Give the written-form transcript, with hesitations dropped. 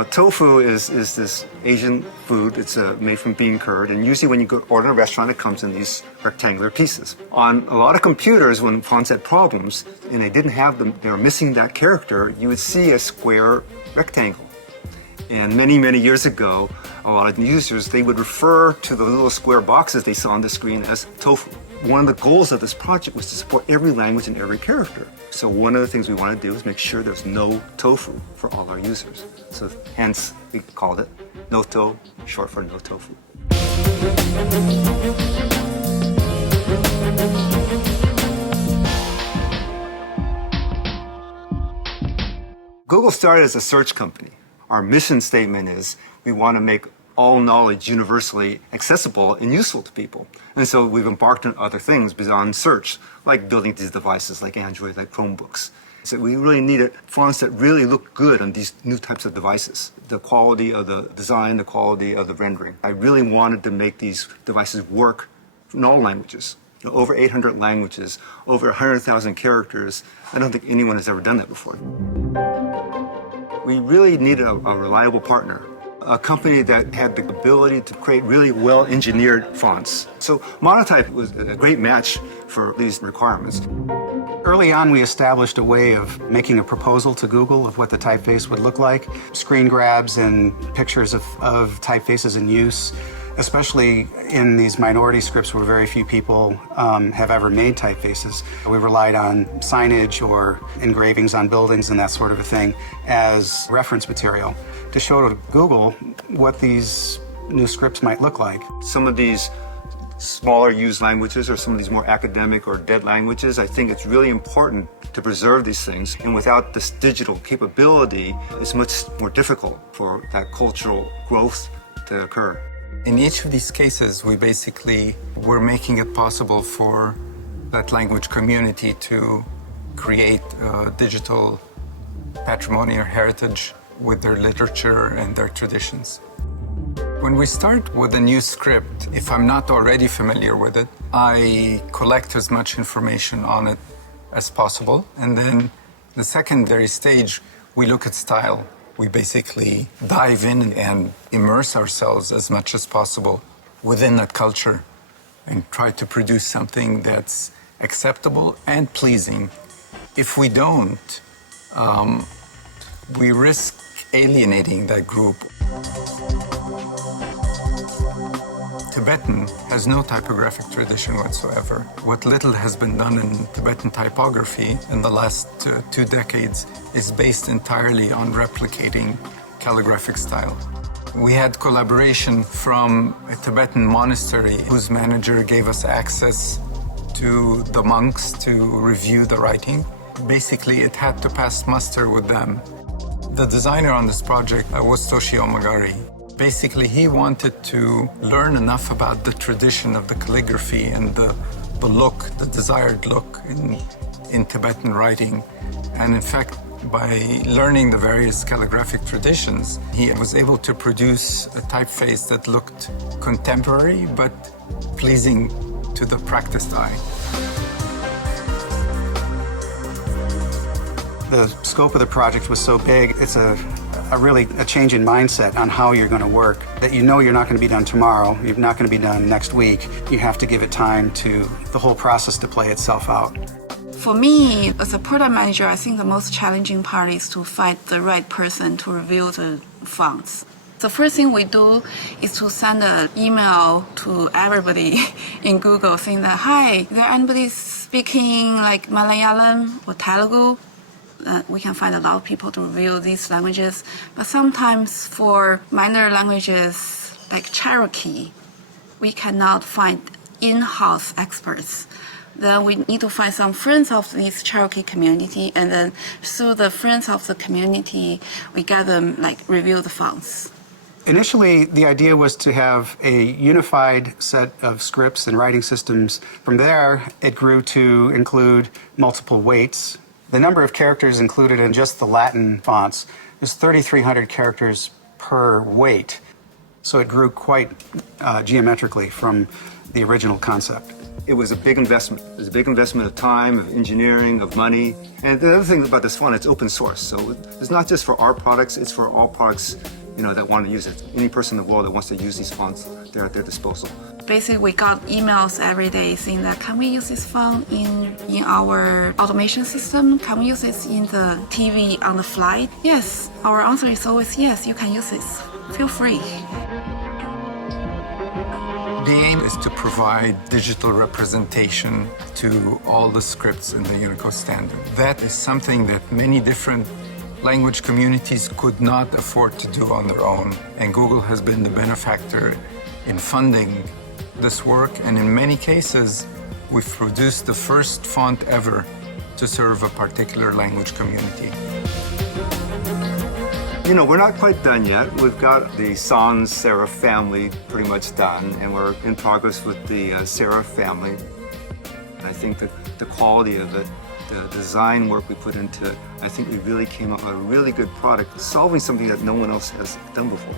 Now, tofu is this Asian food. It's made from bean curd, and usually when you go order in a restaurant, it comes in these rectangular pieces. On a lot of computers, when fonts had problems and they didn't have them, they were missing that character, you would see a square rectangle. And many, many years ago, a lot of users, they would refer to the little square boxes they saw on the screen as tofu. One of the goals of this project was to support every language and every character. So one of the things we want to do is make sure there's no tofu for all our users. So hence, we called it Noto, short for no tofu. Google started as a search company. Our mission statement is we want to make all knowledge universally accessible and useful to people. And so we've embarked on other things beyond search, like building these devices like Android, like Chromebooks. So we really needed fonts that really look good on these new types of devices. The quality of the design, the quality of the rendering. I really wanted to make these devices work in all languages. Over 800 languages, over 100,000 characters. I don't think anyone has ever done that before. We really needed a reliable partner, a company that had the ability to create really well-engineered fonts. So Monotype was a great match for these requirements. Early on, we established a way of making a proposal to Google of what the typeface would look like. Screen grabs and pictures of typefaces in use, especially in these minority scripts where very few people have ever made typefaces. We relied on signage or engravings on buildings and that sort of a thing as reference material to show to Google what these new scripts might look like. Some of these smaller used languages or some of these more academic or dead languages, I think it's really important to preserve these things. And without this digital capability, it's much more difficult for that cultural growth to occur. In each of these cases, we basically were making it possible for that language community to create a digital patrimony or heritage with their literature and their traditions. When we start with a new script, if I'm not already familiar with it, I collect as much information on it as possible. And then the secondary stage, we look at style. We basically dive in and immerse ourselves as much as possible within that culture and try to produce something that's acceptable and pleasing. If we don't, we risk alienating that group. Tibetan has no typographic tradition whatsoever. What little has been done in Tibetan typography in the last 2 decades is based entirely on replicating calligraphic style. We had collaboration from a Tibetan monastery whose manager gave us access to the monks to review the writing. Basically, it had to pass muster with them. The designer on this project was Toshio Magari. Basically, he wanted to learn enough about the tradition of the calligraphy and the look, the desired look in Tibetan writing. And in fact, by learning the various calligraphic traditions, he was able to produce a typeface that looked contemporary but pleasing to the practiced eye. The scope of the project was so big, it's a really change in mindset on how you're going to work. That you know you're not going to be done tomorrow, you're not going to be done next week. You have to give it time to the whole process to play itself out. For me, as a product manager, I think the most challenging part is to find the right person to review the fonts. The first thing we do is to send an email to everybody in Google saying that, hi, is there anybody speaking like Malayalam or Telugu? We can find a lot of people to review these languages, but sometimes for minor languages like Cherokee, we cannot find in-house experts. Then we need to find some friends of this Cherokee community, and then through the friends of the community, we get them review the fonts. Initially, the idea was to have a unified set of scripts and writing systems. From there, it grew to include multiple weights. The number of characters included in just the Latin fonts is 3,300 characters per weight. So it grew quite geometrically from the original concept. it was a big investment. It was a big investment of time, of engineering, of money. And the other thing about this font, it's open source. So it's not just for our products, it's for all products, that want to use it. Any person in the world that wants to use these fonts, they're at their disposal. Basically, we got emails every day saying that, can we use this font in our automation system? Can we use this in the TV on the flight? Yes. Our answer is always yes, you can use this. Feel free. The aim is to provide digital representation to all the scripts in the Unicode standard. That is something that many different language communities could not afford to do on their own. And Google has been the benefactor in funding this work. And in many cases, we've produced the first font ever to serve a particular language community. We're not quite done yet. We've got the sans serif family pretty much done, and we're in progress with the serif family. And I think that the quality of it, the design work we put into it, I think we really came up with a really good product, solving something that no one else has done before.